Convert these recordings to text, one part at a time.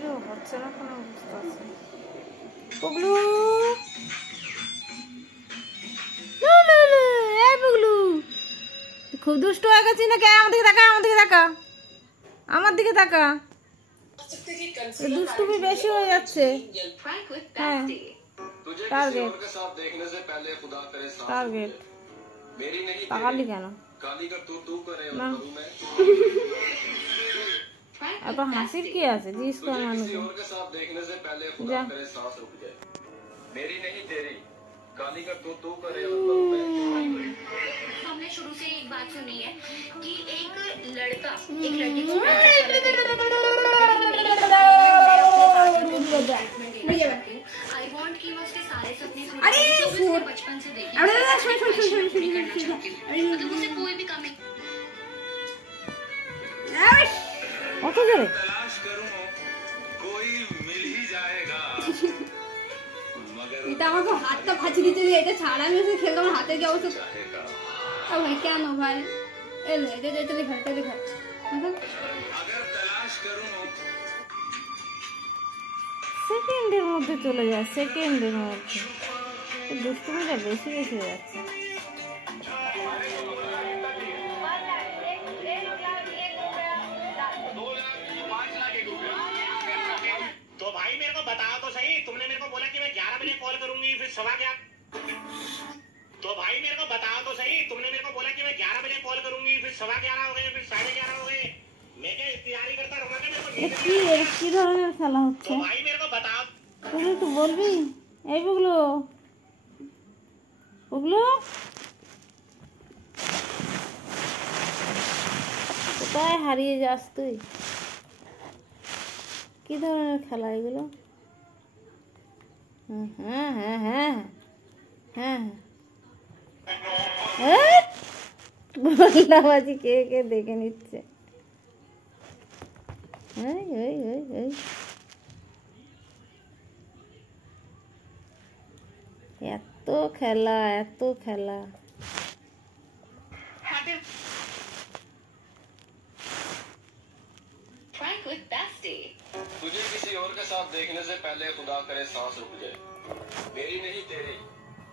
কিন্তু হচ্ছে না কোনো অবস্থা আছে। পুগলু পুগলু খুব দুষ্ট হয়ে গেছি না কে? আমার দিকে তাকা, আমার দিকে তাকা, আমার দিকে তাকা। দুষ্টুমি বেশি হয়ে যাচ্ছে। হ্যাঁ টার্গেট টার্গেট তাকালি কেন না? এত হাসির কি আছে? জিজ্ঞেস কর মানুষ যা। हमने शुरू से एक बात सुनी है कि एक लड़का एक लड़की को आई वांट कि वो उसके सारे सपने बचपन से देखे, मतलब उसे कोई भी काम नहीं। এটা আমাকে হাতটা ফাঁচি দিতে দিয়ে এটা ছাড়া আমি ওকে খেলতে আমার হাতে গিয়ে অবস্থা। ভাই কেন ভাই এলো এটা যেতে লেখা সেকেন্ডের মধ্যে চলে যায়, সেকেন্ডের মধ্যে। দুষ্টুমিটা বেশি বেশি হয়ে যাচ্ছে। तो भाई मेरे को बताओ तो सही, तुमने मेरे को बोला कि मैं 11 बजे कॉल करूंगी, फिर सवा 11। तो भाई मेरे को बताओ तो सही, तुमने मेरे को बोला कि मैं 11 बजे कॉल करूंगी, फिर सवा 11 हो गए, फिर 11:30 हो गए। मैं क्या तैयारी करता रहूंगा कि मेरे को नींद नहीं आ रही? কি ধরনের খেলা হচ্ছে? तो भाई मेरे को बताओ। তুই একটু বলবি? এই পুগলু পুগলু কোথায় হারিয়ে যাস তুই? কি ধরনের খেলা এগুলো? হ্যাঁ হ্যাঁ হ্যাঁ হ্যাঁ হ্যাঁ গোল্লাবাজি কে কে দেখে নিচ্ছে। এত খেলা এত খেলা। तुझे किसी और के साथ देखने से पहले खुदा करे सांस रुक जाए। मेरी नहीं तेरी,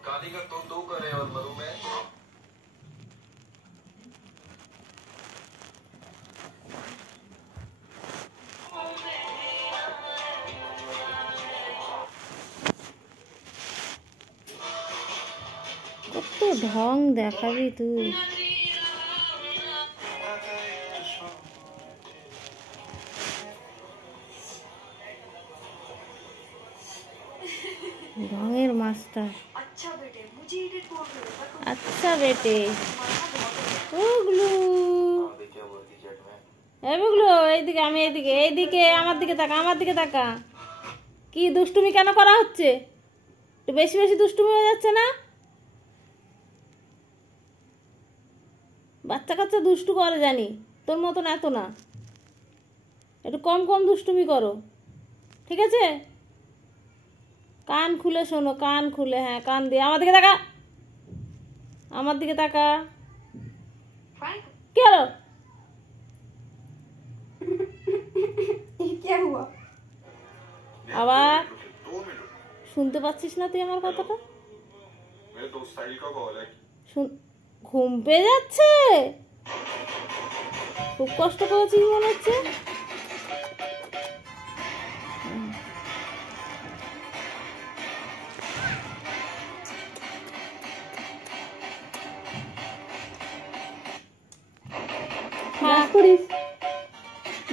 काली का तू करे और मरूं मैं। কত ঢং দেখাবি তুই? ढोंगेर मास्टर। अच्छा बेटे मुझे एडिट बोल रहे हो। अच्छा बेटे পুগলু এই পুগলু এইদিকে, আমি এইদিকে, এইদিকে আমার দিকে তাকা, আমার দিকে তাকা। কি দুষ্টুমি কেন করা হচ্ছে? একটু বেশি বেশি দুষ্টুমি হয়ে যাচ্ছে না? বাচ্চা কাচ্চা দুষ্টু করে জানি, তোর মতন এত না। একটু কম কম দুষ্টুমি করো, ঠিক আছে? কান খুলে শোনো, কান খুলে, হ্যাঁ কান দিয়ে। আমার দিকে তাকা, আমার দিকে তাকা। কি হলো? আবার শুনতে পাচ্ছিস না তুই আমার কথাটা? ঘুম পেয়ে যাচ্ছে, খুব কষ্ট করেছিস মনে হচ্ছে।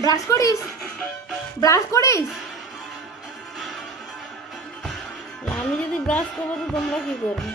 ব্রাশ করিস, ব্রাশ করিস। আমি যদি ব্রাশ করবো তো তোমরা কি করবে?